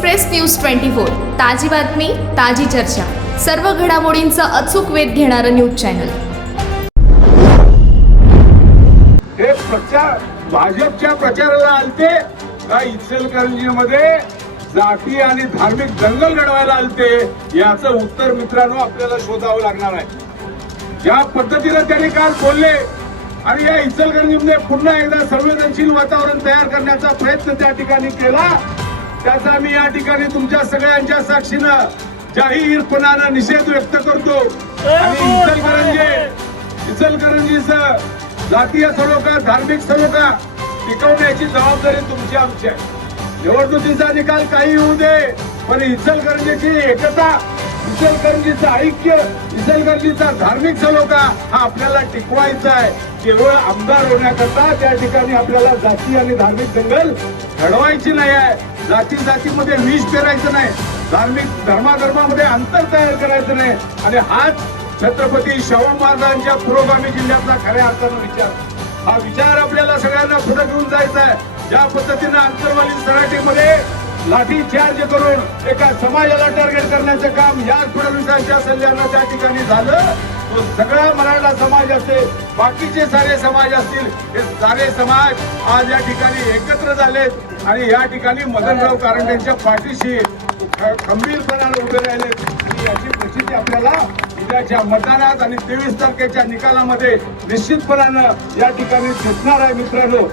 Express news twenty four ताजी बातमी ताजी चर्चा. सर्व घडामोडींचा अचूक वेध घेणारं न्यूज चॅनल. हे प्रचार भाजपच्या प्रचाराला आलते का इचलकरंजीमध्ये जाती आणि धार्मिक दंगल घडवायला आलते याचं उत्तर मित्रांनो आपल्याला शोधावं लागणार आहे. ज्या पद्धतीनं त्यांनी काल बोलले आणि या इचलकरंजीमध्ये पुन्हा एकदा संवेदनशील वातावरण तयार करण्याचा प्रयत्न त्या ठिकाणी केला त्याचा मी या ठिकाणी तुमच्या सगळ्यांच्या साक्षीनं जाहीरपणानं निषेध व्यक्त करतो. आणि इचलकरंजी इचलकरंजीचं जातीय सलोखा धार्मिक सलोखा टिकवण्याची जबाबदारी तुमची आमची आहे. निवडणुकीचा निकाल काही होऊ दे पण इचलकरंजीची एकता इचलकरंजीचं ऐक्य इचलकरंजीचा धार्मिक सलोखा हा आपल्याला टिकवायचा आहे. केवळ आमदार होण्याकरता त्या ठिकाणी आपल्याला जाती आणि धार्मिक दंगल घडवायची नाही आहे. जाती जातीमध्ये विष पेरायचं नाही. धार्मिक धर्माधर्मामध्ये अंतर तयार करायचं नाही. आणि हाच छत्रपती शाहू महाराजांच्या पुरोगामी जिल्ह्यातला खऱ्या अर्थानं विचार. हा विचार आपल्याला सगळ्यांना पुढे घेऊन जायचा आहे. ज्या पद्धतीनं आंतरवाली सराटीमध्ये लाठी चार्ज करून एका समाजाला टार्गेट करण्याचं काम या फडणवीसांच्या सल्ल्यानं त्या ठिकाणी झालं. तो सगळा मराठा समाज असेल बाकीचे सारे समाज असतील हे सारे समाज आज या ठिकाणी एकत्र झालेत आणि या ठिकाणी मदनराव कारंडेंच्या पाठीशी ख- खंबीरपणाने उभे राहिले. आणि याची प्रसिद्धी आपल्याला उद्याच्या मतदानात आणि तेवीस तारखेच्या निकालामध्ये निश्चितपणानं या ठिकाणी दिसणार आहे मित्रांनो.